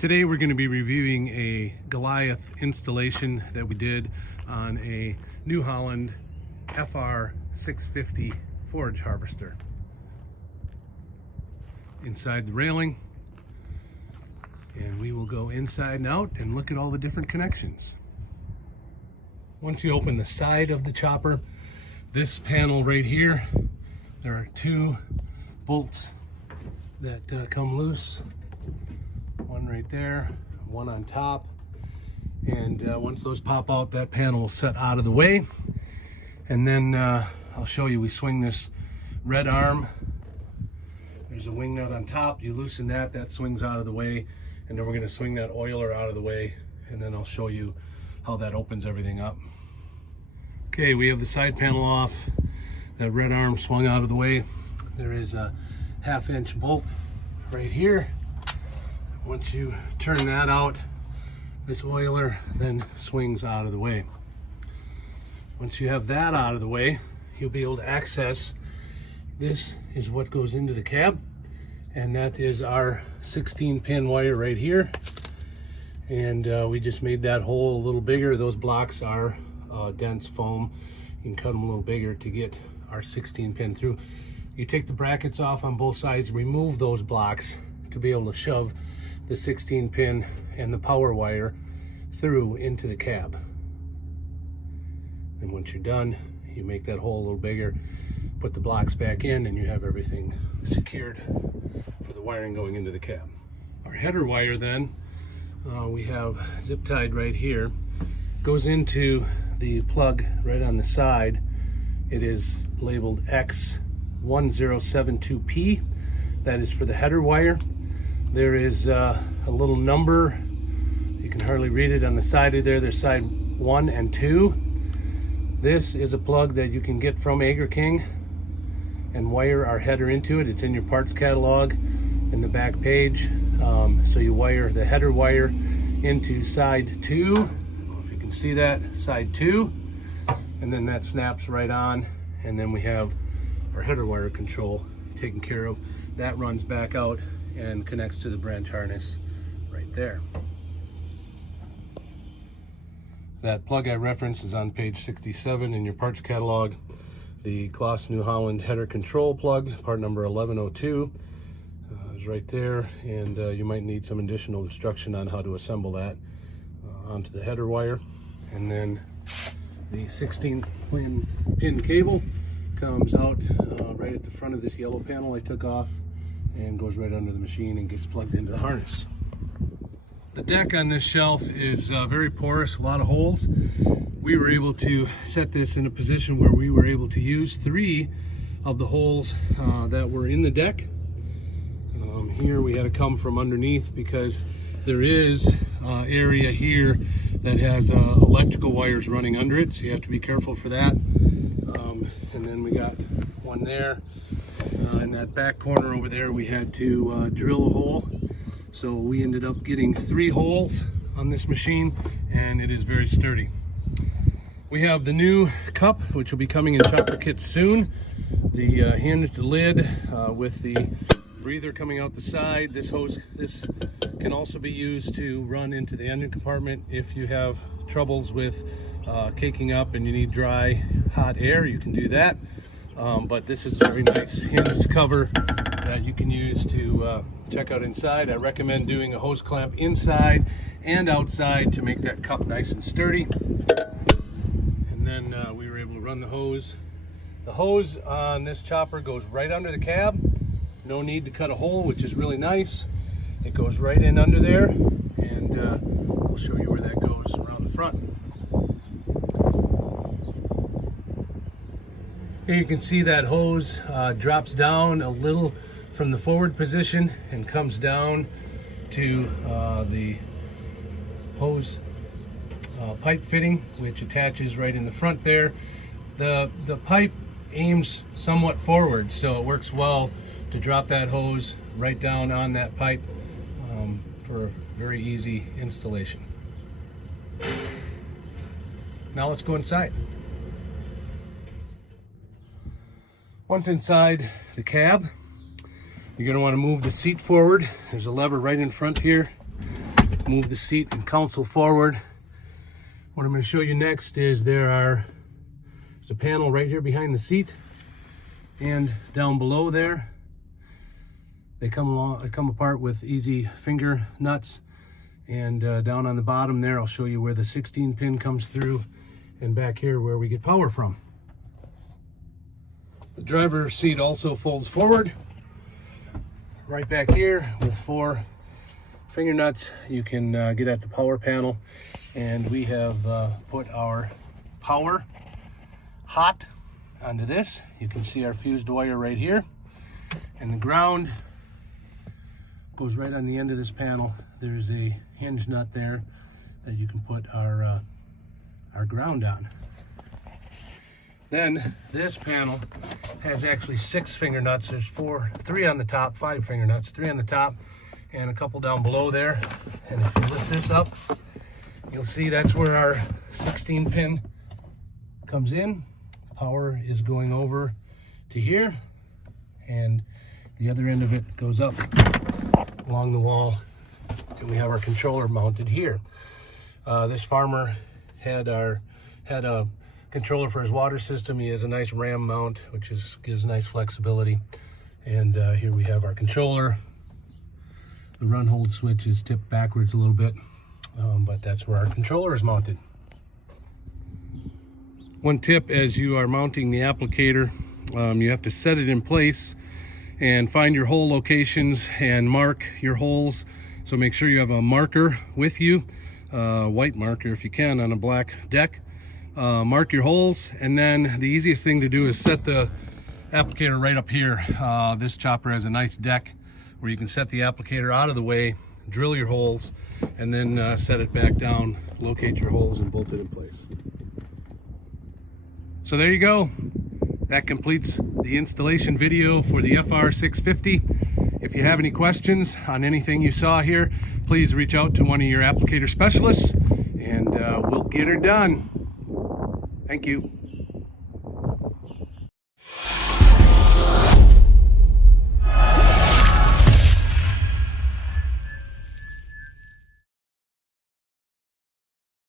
Today we're going to be reviewing a Goliath installation that we did on a New Holland FR650 forage harvester. Inside the railing, and we will go inside and out and look at all the different connections. Once you open the side of the chopper, this panel right here, there are two bolts that come loose. One right there, one on top, and once those pop out, that panel will set out of the way. And then I'll show you, we swing this red arm. There's a wing nut on top. You loosen that, that swings out of the way, and then we're going to swing that oiler out of the way, and then I'll show you how that opens everything up. Okay, we have the side panel off. That red arm swung out of the way. There is a 1/2-inch bolt right here. Once you turn that out, this oiler then swings out of the way. Once you have that out of the way, you'll be able to access, this is what goes into the cab, and that is our 16-pin wire right here. And we just made that hole a little bigger. Those blocks are dense foam. You can cut them a little bigger to get our 16-pin through. You take the brackets off on both sides, remove those blocks to be able to shove the 16-pin and the power wire through into the cab. And once you're done, you make that hole a little bigger, put the blocks back in, and you have everything secured for the wiring going into the cab. Our header wire then, we have zip tied right here, goes into the plug right on the side. It is labeled X1072P. That is for the header wire. There is a little number, you can hardly read it on the side of there. There's side 1 and 2. This is a plug that you can get from Agri-King and wire our header into it. It's in your parts catalog in the back page. So you wire the header wire into side 2. I don't know if you can see that, side 2. And then that snaps right on. And then we have our header wire control taken care of. That runs back out and connects to the branch harness right there. That plug I referenced is on page 67 in your parts catalog. The Kloss New Holland header control plug, part number 1102, is right there, and you might need some additional instruction on how to assemble that onto the header wire. And then the 16-pin cable comes out right at the front of this yellow panel I took off, and goes right under the machine and gets plugged into the harness. The deck on this shelf is very porous, a lot of holes. We were able to set this in a position where we were able to use 3 of the holes that were in the deck. Here we had to come from underneath because there is area here that has electrical wires running under it, so you have to be careful for that. And then we got one there. In that back corner over there, we had to drill a hole. So we ended up getting 3 holes on this machine, and it is very sturdy. We have the new cup, which will be coming in chopper kits soon. The hinged lid with the breather coming out the side. This hose, this can also be used to run into the engine compartment if you have troubles with caking up and you need dry, hot air. You can do that. But this is a very nice hinged cover that you can use to check out inside. I recommend doing a hose clamp inside and outside to make that cup nice and sturdy. And then we were able to run the hose. The hose on this chopper goes right under the cab. No need to cut a hole, which is really nice. It goes right in under there, and I'll show you where that goes around the front. Here you can see that hose drops down a little from the forward position and comes down to the hose pipe fitting, which attaches right in the front there. The pipe aims somewhat forward, so it works well to drop that hose right down on that pipe for a very easy installation. Now let's go inside. Once inside the cab, you're going to want to move the seat forward. There's a lever right in front here move the seat and console forward. What I'm going to show you next is there's a panel right here behind the seat, and down below there they come apart with easy finger nuts, and down on the bottom there I'll show you where the 16 pin comes through, and back here where we get power from. The driver's seat also folds forward. Right back here with 4 finger nuts you can get at the power panel, and we have put our power hot onto this. You can see our fused wire right here, and the ground goes right on the end of this panel. There's a hinge nut there that you can put our ground on. Then this panel has actually 6 finger nuts. There's 3 on the top, 5 finger nuts, 3 on the top, and a couple down below there. And if you lift this up, you'll see that's where our 16 pin comes in. Power is going over to here, and the other end of it goes up along the wall, and we have our controller mounted here. This farmer had a controller for his water system. He has a nice ram mount, which gives nice flexibility. And here we have our controller. The run hold switch is tipped backwards a little bit, but that's where our controller is mounted. One tip as you are mounting the applicator, you have to set it in place and find your hole locations and mark your holes. So make sure you have a marker with you, white marker if you can on a black deck. Mark your holes, and then the easiest thing to do is set the applicator right up here. This chopper has a nice deck where you can set the applicator out of the way, drill your holes, and then set it back down, locate your holes, and bolt it in place. So there you go. That completes the installation video for the FR650. If you have any questions on anything you saw here, please reach out to one of your applicator specialists, and we'll get her done. Thank you.